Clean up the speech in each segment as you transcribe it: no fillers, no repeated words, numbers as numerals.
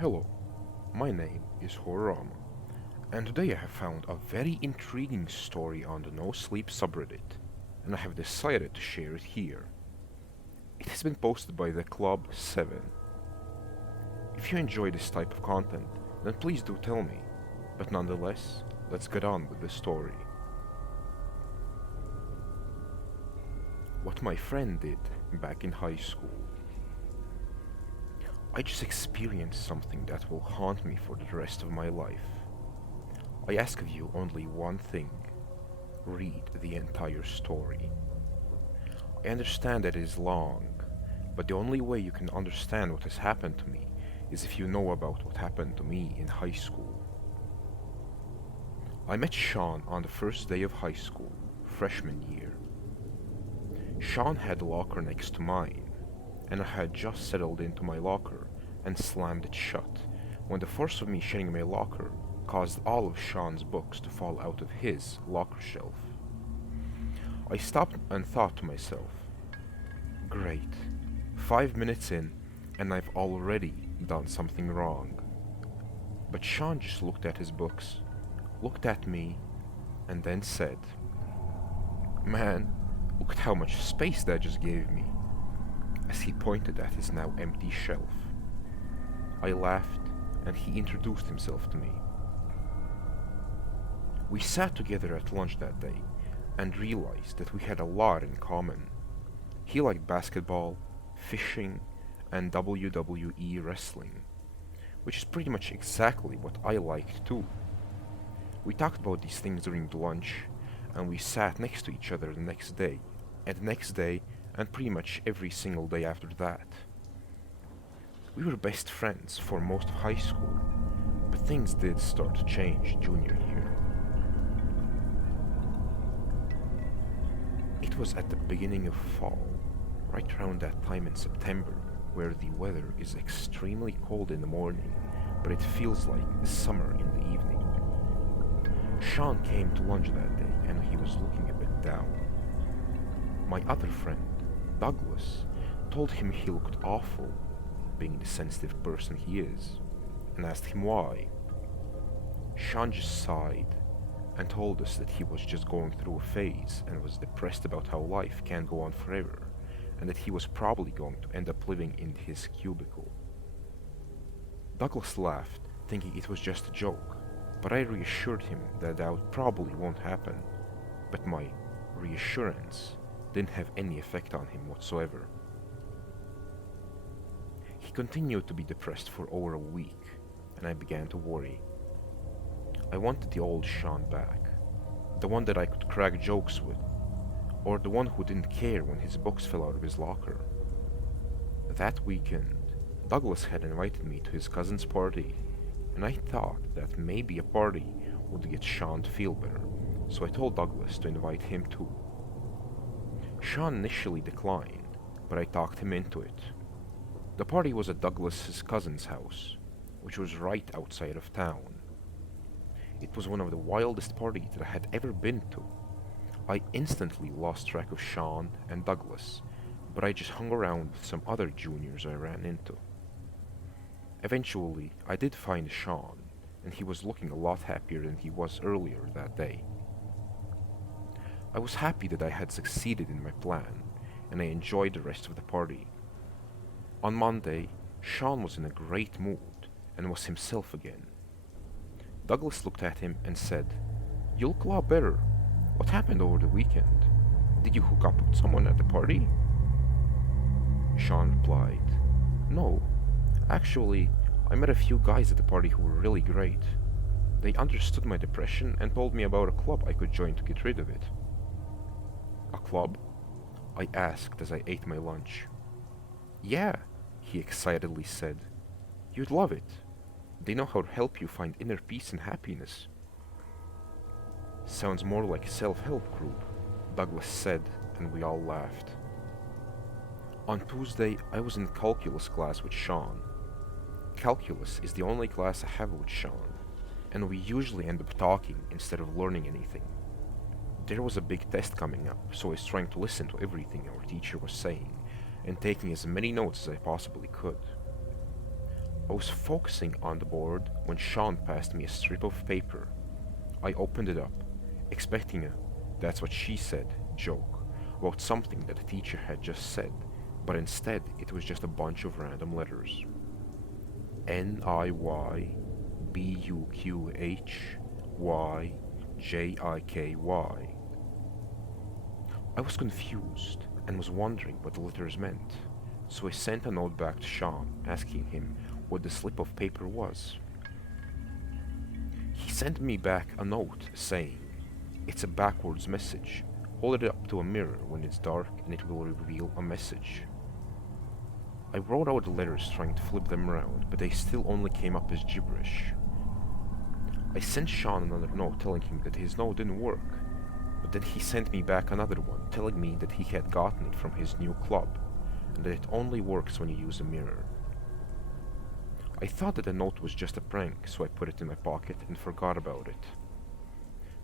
Hello, my name is Horama, and today I have found a very intriguing story on the nosleep subreddit, and I have decided to share it here. It has been posted by the Club 7. If you enjoy this type of content, then please do tell me, but nonetheless, let's get on with the story. What my friend did back in high school. I just experienced something that will haunt me for the rest of my life. I ask of you only one thing. Read the entire story. I understand that it is long, but the only way you can understand what has happened to me is if you know about what happened to me in high school. I met Sean on the first day of high school, freshman year. Sean had a locker next to mine, and I had just settled into my locker and slammed it shut when the force of me shutting my locker caused all of Sean's books to fall out of his locker shelf. I stopped and thought to myself, great, 5 minutes in and I've already done something wrong. But Sean just looked at his books, looked at me, and then said, "Man, look at how much space that just gave me," as he pointed at his now empty shelf. I laughed, and he introduced himself to me. We sat together at lunch that day, and realized that we had a lot in common. He liked basketball, fishing, and WWE wrestling, which is pretty much exactly what I liked too. We talked about these things during the lunch, and we sat next to each other the next day, and the next day, and pretty much every single day after that. We were best friends for most of high school, but things did start to change junior year. It was at the beginning of fall, right around that time in September, where the weather is extremely cold in the morning, but it feels like summer in the evening. Sean came to lunch that day, and he was looking a bit down. My other friend, Douglas, told him he looked awful, being the sensitive person he is, and asked him why. Sean just sighed and told us that he was just going through a phase and was depressed about how life can't go on forever, and that he was probably going to end up living in his cubicle. Douglas laughed, thinking it was just a joke, but I reassured him that that probably won't happen, but my reassurance didn't have any effect on him whatsoever. He continued to be depressed for over a week, and I began to worry. I wanted the old Sean back, the one that I could crack jokes with, or the one who didn't care when his books fell out of his locker. That weekend, Douglas had invited me to his cousin's party, and I thought that maybe a party would get Sean to feel better, so I told Douglas to invite him too. Sean initially declined, but I talked him into it. The party was at Douglas's cousin's house, which was right outside of town. It was one of the wildest parties that I had ever been to. I instantly lost track of Sean and Douglas, but I just hung around with some other juniors I ran into. Eventually, I did find Sean, and he was looking a lot happier than he was earlier that day. I was happy that I had succeeded in my plan, and I enjoyed the rest of the party. On Monday, Sean was in a great mood and was himself again. Douglas looked at him and said, "You look a lot better. What happened over the weekend? Did you hook up with someone at the party?" Sean replied, "No, actually, I met a few guys at the party who were really great. They understood my depression and told me about a club I could join to get rid of it." "A club?" I asked as I ate my lunch. "Yeah," he excitedly said. "You'd love it. They know how to help you find inner peace and happiness." "Sounds more like a self-help group," Douglas said, and we all laughed. On Tuesday, I was in calculus class with Sean. Calculus is the only class I have with Sean, and we usually end up talking instead of learning anything. There was a big test coming up, so I was trying to listen to everything our teacher was saying, and taking as many notes as I possibly could. I was focusing on the board when Sean passed me a strip of paper. I opened it up, expecting a "that's what she said" joke about something that the teacher had just said, but instead it was just a bunch of random letters. NIYBUQHYJIKY. I was confused and was wondering what the letters meant, so I sent a note back to Sean asking him what the slip of paper was. He sent me back a note saying, "It's a backwards message. Hold it up to a mirror when it's dark and it will reveal a message." I wrote out the letters trying to flip them around, but they still only came up as gibberish. I sent Sean another note telling him that his note didn't work, but then he sent me back another one telling me that he had gotten it from his new club, and that it only works when you use a mirror. I thought that the note was just a prank, so I put it in my pocket and forgot about it.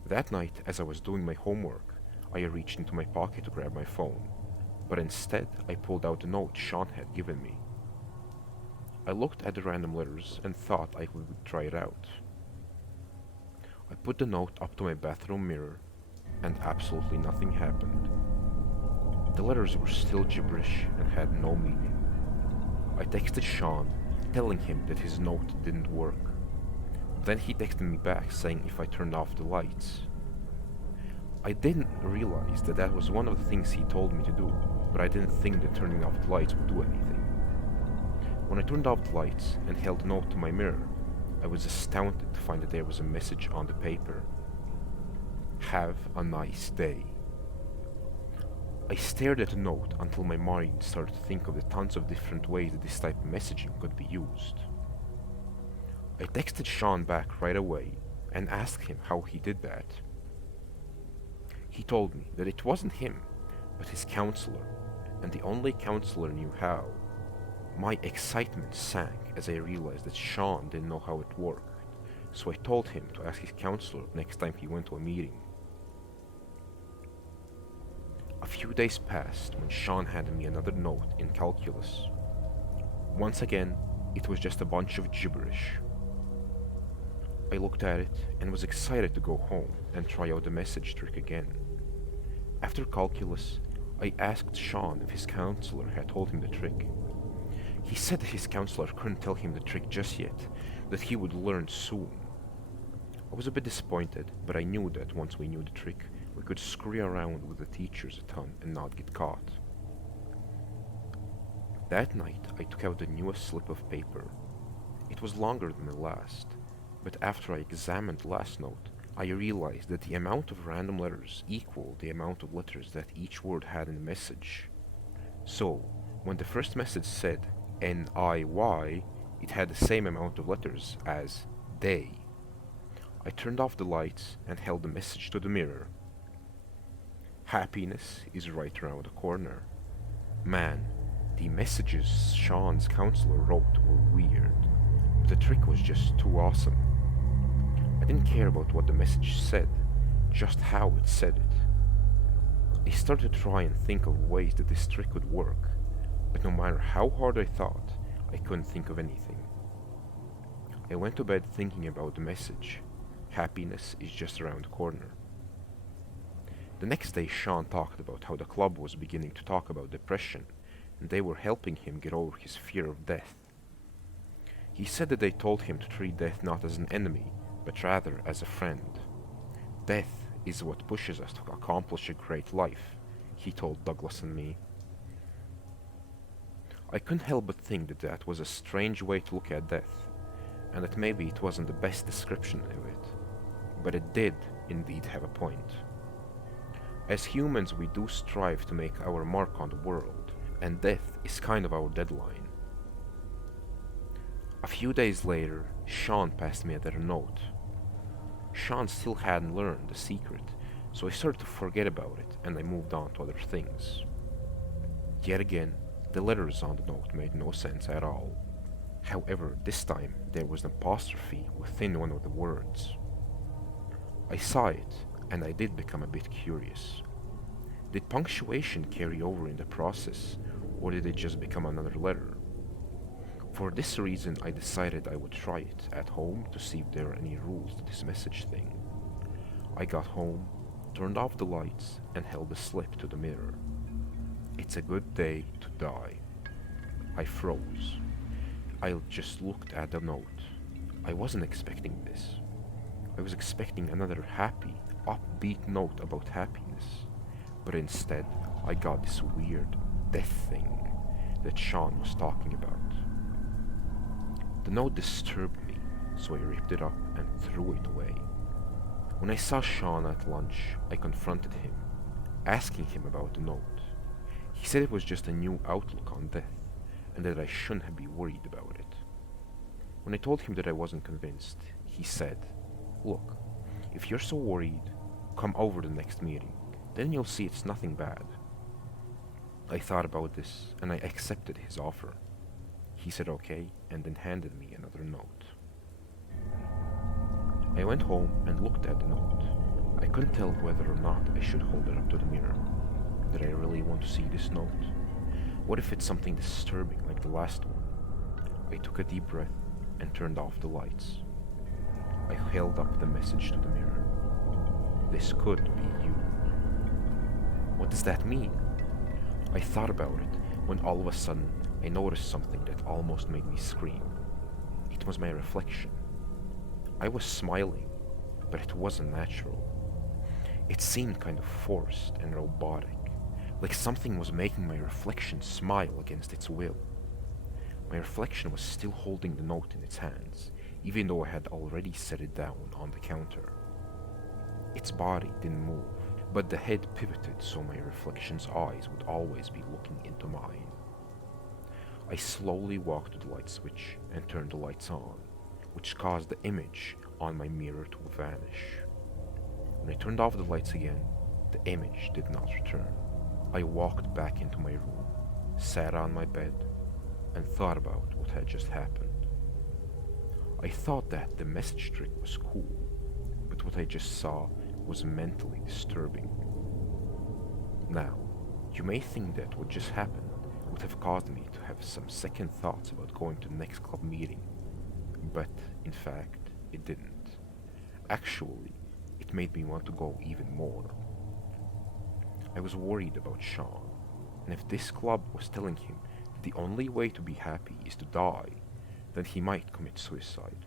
That night, as I was doing my homework, I reached into my pocket to grab my phone, but instead I pulled out the note Sean had given me. I looked at the random letters and thought I would try it out. I put the note up to my bathroom mirror, and absolutely nothing happened. The letters were still gibberish and had no meaning. I texted Sean, telling him that his note didn't work. Then he texted me back saying if I turned off the lights. I didn't realize that that was one of the things he told me to do, but I didn't think that turning off the lights would do anything. When I turned off the lights and held the note to my mirror, I was astounded to find that there was a message on the paper. "Have a nice day." I stared at the note until my mind started to think of the tons of different ways that this type of messaging could be used. I texted Sean back right away and asked him how he did that. He told me that it wasn't him, but his counselor, and the only counselor knew how. My excitement sank as I realized that Sean didn't know how it worked, so I told him to ask his counselor next time he went to a meeting. A few days passed when Sean handed me another note in calculus. Once again, it was just a bunch of gibberish. I looked at it and was excited to go home and try out the message trick again. After calculus, I asked Sean if his counselor had told him the trick. He said that his counselor couldn't tell him the trick just yet, that he would learn soon. I was a bit disappointed, but I knew that once we knew the trick, we could screw around with the teachers a ton and not get caught. That night, I took out the newest slip of paper. It was longer than the last, but after I examined the last note, I realized that the amount of random letters equaled the amount of letters that each word had in the message. So, when the first message said NIY, it had the same amount of letters as day. I turned off the lights and held the message to the mirror. Happiness is right around the corner. Man, the messages Sean's counselor wrote were weird, but the trick was just too awesome. I didn't care about what the message said, just how it said it. I started to try and think of ways that this trick would work, but no matter how hard I thought, I couldn't think of anything. I went to bed thinking about the message. Happiness is just around the corner. The next day, Sean talked about how the club was beginning to talk about depression, and they were helping him get over his fear of death. He said that they told him to treat death not as an enemy, but rather as a friend. Death is what pushes us to accomplish a great life, he told Douglas and me. I couldn't help but think that that was a strange way to look at death, and that maybe it wasn't the best description of it, but it did indeed have a point. As humans, we do strive to make our mark on the world, and death is kind of our deadline. A few days later, Sean passed me another note. Sean still hadn't learned the secret, so I started to forget about it and I moved on to other things. Yet again, the letters on the note made no sense at all. However, this time there was an apostrophe within one of the words. I saw it, and I did become a bit curious. Did punctuation carry over in the process, or did it just become another letter? For this reason, I decided I would try it at home to see if there are any rules to this message thing. I got home, turned off the lights, and held the slip to the mirror. It's a good day to die. I froze. I just looked at the note. I wasn't expecting this. I was expecting another happy, upbeat note about happiness. But instead, I got this weird death thing that Sean was talking about. The note disturbed me, so I ripped it up and threw it away. When I saw Sean at lunch, I confronted him, asking him about the note. He said it was just a new outlook on death, and that I shouldn't be worried about it. When I told him that I wasn't convinced, he said, "Look, if you're so worried, come over the next meeting. Then you'll see it's nothing bad." I thought about this, and I accepted his offer. He said okay, and then handed me another note. I went home and looked at the note. I couldn't tell whether or not I should hold it up to the mirror. Did I really want to see this note? What if it's something disturbing like the last one? I took a deep breath and turned off the lights. I held up the message to the mirror. This could be you. What does that mean? I thought about it when all of a sudden I noticed something that almost made me scream. It was my reflection. I was smiling, but it wasn't natural. It seemed kind of forced and robotic, like something was making my reflection smile against its will. My reflection was still holding the note in its hands, even though I had already set it down on the counter. Its body didn't move, but the head pivoted so my reflection's eyes would always be looking into mine. I slowly walked to the light switch and turned the lights on, which caused the image on my mirror to vanish. When I turned off the lights again, the image did not return. I walked back into my room, sat on my bed, and thought about what had just happened. I thought that the message trick was cool, but what I just saw was mentally disturbing. Now, you may think that what just happened would have caused me to have some second thoughts about going to the next club meeting, but in fact, it didn't. Actually, it made me want to go even more. I was worried about Sean, and if this club was telling him that the only way to be happy is to die, then he might commit suicide.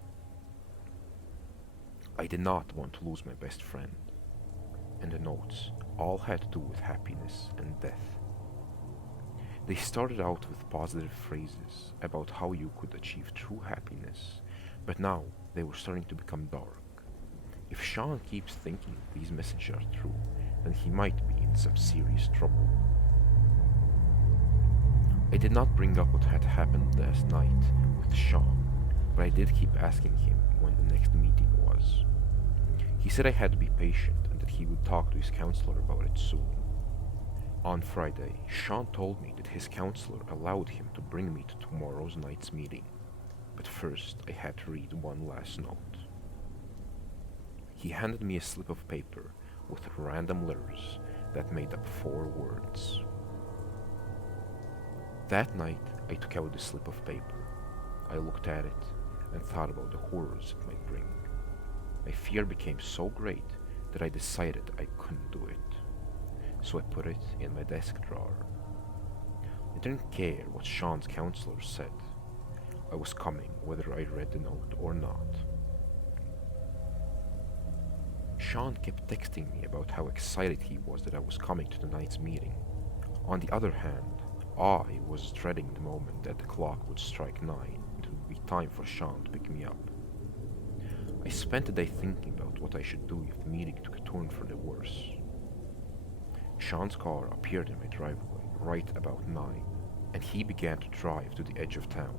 I did not want to lose my best friend, and the notes all had to do with happiness and death. They started out with positive phrases about how you could achieve true happiness, but now they were starting to become dark. If Sean keeps thinking these messages are true, then he might be in some serious trouble. I did not bring up what had happened last night with Sean, but I did keep asking him when the next meeting was. He said I had to be patient and that he would talk to his counselor about it soon. On Friday, Sean told me that his counselor allowed him to bring me to tomorrow's night's meeting, but first I had to read one last note. He handed me a slip of paper with random letters that made up 4 words. That night, I took out the slip of paper. I looked at it and thought about the horrors it might bring. My fear became so great that I decided I couldn't do it. So I put it in my desk drawer. I didn't care what Sean's counselor said. I was coming whether I read the note or not. Sean kept texting me about how excited he was that I was coming to the night's meeting. On the other hand, I was dreading the moment that the clock would strike 9 and it would be time for Sean to pick me up. I spent the day thinking about what I should do if the meeting took a turn for the worse. Sean's car appeared in my driveway right about 9, and he began to drive to the edge of town.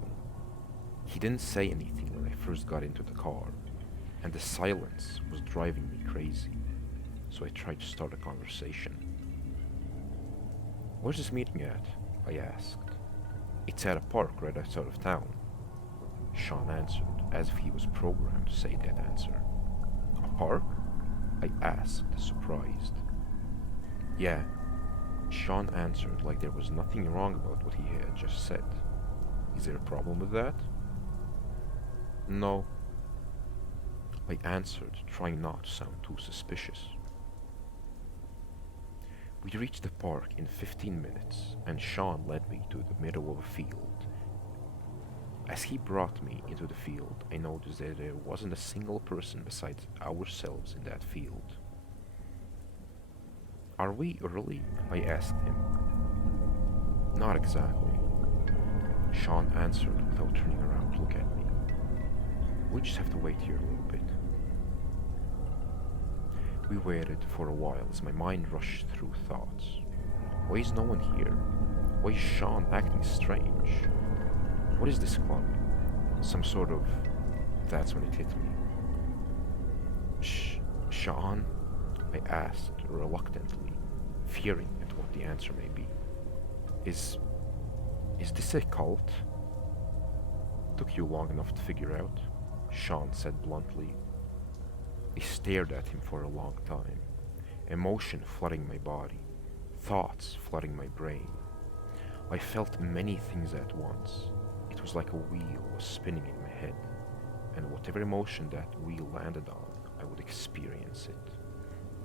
He didn't say anything when I first got into the car, and the silence was driving me crazy, so I tried to start a conversation. "Where's this meeting at?" I asked. "It's at a park right outside of town." Sean answered, as if he was programmed to say that answer. "A park?" I asked, surprised. "Yeah," Sean answered like there was nothing wrong about what he had just said. Is there a problem with that? No, I answered, trying not to sound too suspicious. We reached the park in 15 minutes, and Sean led me to the middle of a field. As he brought me into the field, I noticed that there wasn't a single person besides ourselves in that field. Are we early? I asked him. Not exactly, Sean answered without turning around to look at me. We just have to wait here a little bit. We waited for a while as my mind rushed through thoughts. Why is no one here? Why is Sean acting strange? What is this club? Some sort of... That's when it hit me. Sean? I asked reluctantly, fearing at what the answer may be. Is this a cult? Took you long enough to figure out, Sean said bluntly. I stared at him for a long time, emotion flooding my body, thoughts flooding my brain. I felt many things at once. It was like a wheel was spinning in my head, and whatever emotion that wheel landed on, I would experience it.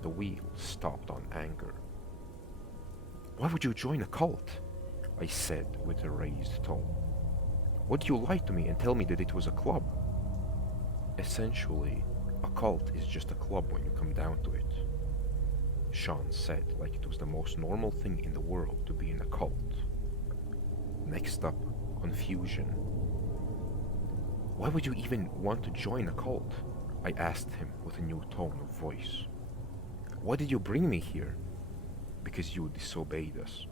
The wheel stopped on anger. Why would you join a cult? I said with a raised tone. Would you lie to me and tell me that it was a club? Essentially, a cult is just a club when you come down to it, Sean said like it was the most normal thing in the world to be in a cult. Next up, confusion. Why would you even want to join a cult? I asked him with a new tone of voice. Why did you bring me here? Because you disobeyed us,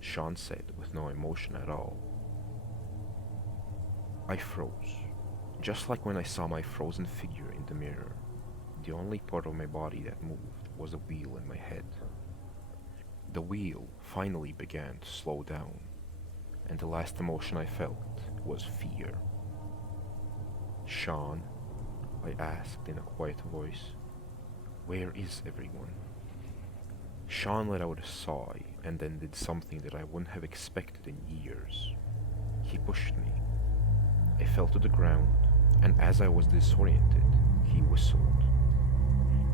Sean said with no emotion at all. I froze, just like when I saw my frozen figure in the mirror. The only part of my body that moved was a wheel in my head. The wheel finally began to slow down, and the last emotion I felt was fear. Sean, I asked in a quiet voice, where is everyone? Sean let out a sigh and then did something that I wouldn't have expected in years. He pushed me. I fell to the ground, and as I was disoriented, he whistled.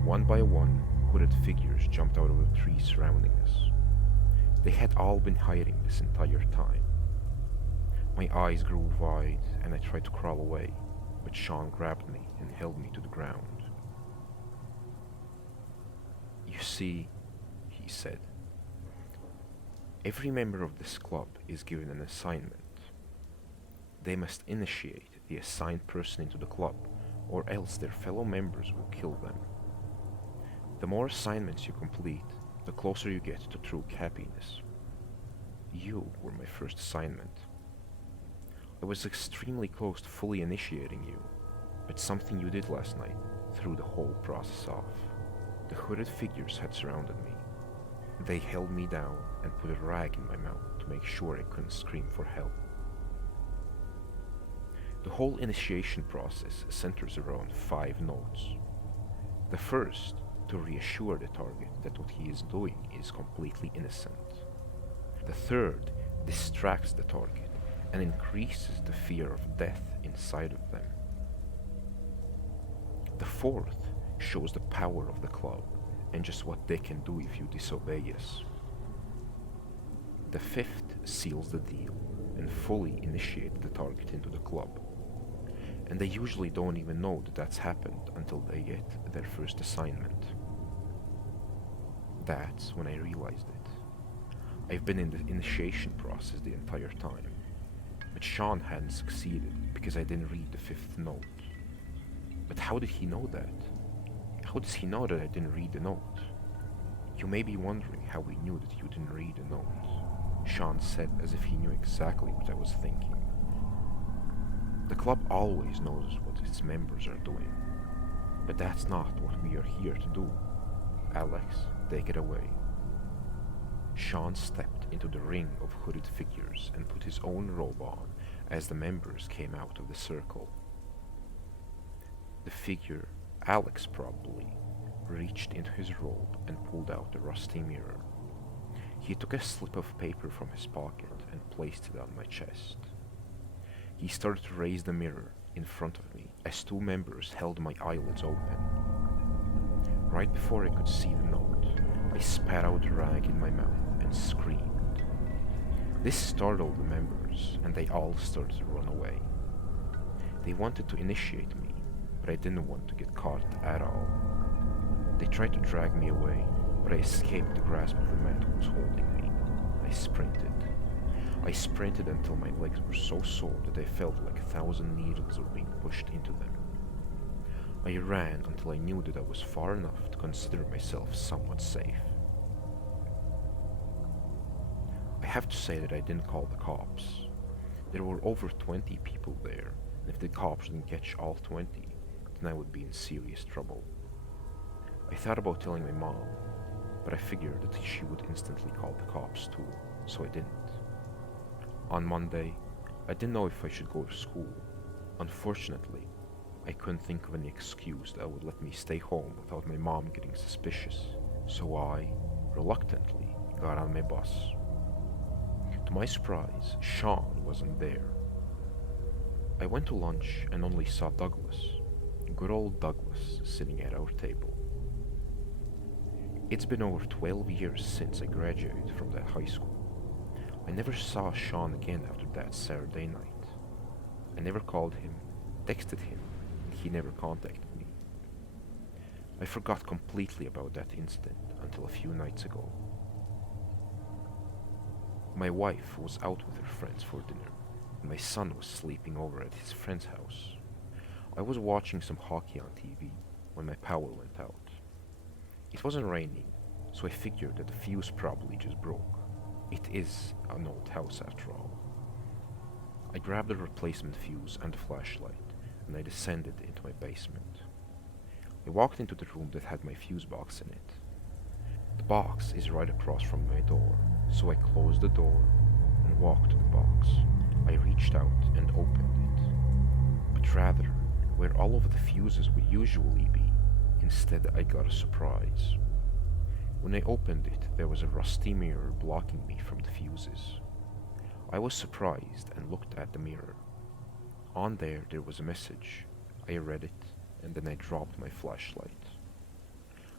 One by one, hooded figures jumped out of the trees surrounding us. They had all been hiding this entire time. My eyes grew wide, and I tried to crawl away, but Sean grabbed me and held me to the ground. You see, he said, every member of this club is given an assignment. They must initiate the assigned person into the club, or else their fellow members will kill them. The more assignments you complete, the closer you get to true happiness. You were my first assignment. I was extremely close to fully initiating you, but something you did last night threw the whole process off. The hooded figures had surrounded me. They held me down and put a rag in my mouth to make sure I couldn't scream for help. The whole initiation process centers around 5 notes. The first, to reassure the target that what he is doing is completely innocent. The third distracts the target and increases the fear of death inside of them. The fourth shows the power of the club and just what they can do if you disobey us. The fifth seals the deal and fully initiates the target into the club. And they usually don't even know that that's happened until they get their first assignment. That's when I realized it. I've been in the initiation process the entire time, but Sean hadn't succeeded because I didn't read the 5th note. But how did he know that? How does he know that I didn't read the note? You may be wondering how we knew that you didn't read the note, Sean said as if he knew exactly what I was thinking. The club always knows what its members are doing, but that's not what we are here to do. Alex, take it away. Sean stepped into the ring of hooded figures and put his own robe on as the members came out of the circle. The figure, Alex probably, reached into his robe and pulled out a rusty mirror. He took a slip of paper from his pocket and placed it on my chest. He started to raise the mirror in front of me as two members held my eyelids open. Right before I could see the note, I spat out the rag in my mouth and screamed. This startled the members, and they all started to run away. They wanted to initiate me, but I didn't want to get caught at all. They tried to drag me away, but I escaped the grasp of the man who was holding me. I sprinted. I sprinted until my legs were so sore that I felt like 1,000 needles were being pushed into them. I ran until I knew that I was far enough to consider myself somewhat safe. I have to say that I didn't call the cops. There were over 20 people there, and if the cops didn't catch all 20, then I would be in serious trouble. I thought about telling my mom, but I figured that she would instantly call the cops too, so I didn't. On Monday, I didn't know if I should go to school. Unfortunately, I couldn't think of any excuse that would let me stay home without my mom getting suspicious, so I, reluctantly, got on my bus. To my surprise, Sean wasn't there. I went to lunch and only saw Douglas, good old Douglas, sitting at our table. It's been over 12 years since I graduated from that high school. I never saw Sean again after that Saturday night. I never called him, texted him, and he never contacted me. I forgot completely about that incident until a few nights ago. My wife was out with her friends for dinner, and my son was sleeping over at his friend's house. I was watching some hockey on TV when my power went out. It wasn't raining, so I figured that the fuse probably just broke. It is an old house after all. I grabbed the replacement fuse and the flashlight, and I descended into my basement. I walked into the room that had my fuse box in it. The box is right across from my door, so I closed the door and walked to the box. I reached out and opened it, but rather where all of the fuses would usually be, instead I got a surprise. When I opened it, there was a rusty mirror blocking me from the fuses. I was surprised and looked at the mirror. On there was a message. I read it, and then I dropped my flashlight.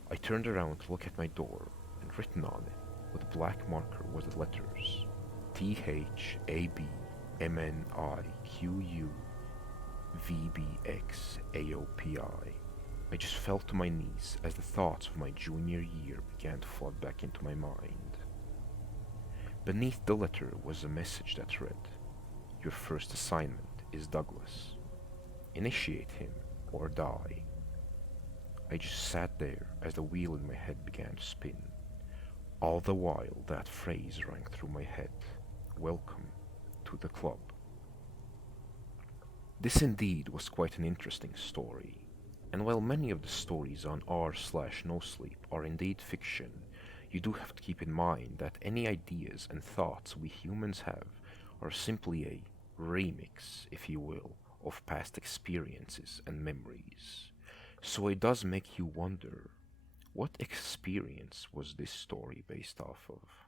I turned around to look at my door, and written on it, with a black marker, was the letters THABMNIQUVBXAOPI. I just fell to my knees as the thoughts of my junior year began to flood back into my mind. Beneath the letter was a message that read, "Your first assignment is Douglas. Initiate him or die." I just sat there as the wheel in my head began to spin. All the while that phrase rang through my head, "Welcome to the club." This indeed was quite an interesting story. And while many of the stories on r/nosleep are indeed fiction, you do have to keep in mind that any ideas and thoughts we humans have are simply a remix, if you will, of past experiences and memories. So it does make you wonder, what experience was this story based off of?